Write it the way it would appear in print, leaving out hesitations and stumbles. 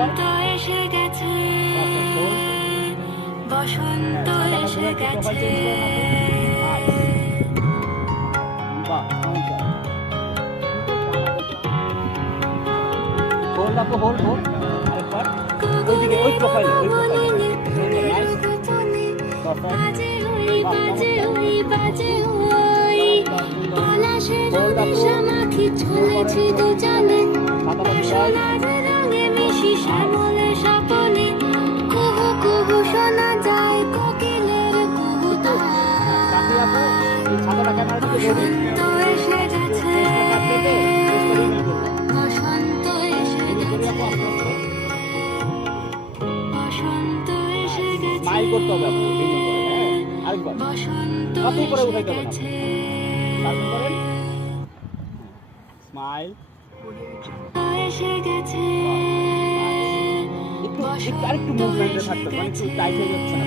এসে গেছে, বসন্ত এসে গেছে। হোল্ড আপু, হোল্ড হোল্ড আরেকবার ওইদিকে, ওই প্রোফাইলে, ওই প্রোফাইলে। বাজে ওই বাজে ওই বাজে ওই পলাশের দিশা মাখি চলেছি দুজনে, সোনার রঙে মিশি শ্যামলে স্বপনে, কুহু কুহু শোনা যায় কোকিলের কুহুতান। বসন্ত এসে গেছে, বসন্ত এসে গেছে, বসন্ত এসে গেছে, স্মাইল করতে হবে আপু, ভিডিও করে। হ্যাঁ আরেকবার বসন্ত আপনি করে এসে উঠাইতে হবে না, গেছে। তারপর করেন স্মাইল। এসে গেছে, একটু আরেকটু মুভমেন্টে থাকতে, মানে একটু টাইট হয়ে যাচ্ছে না।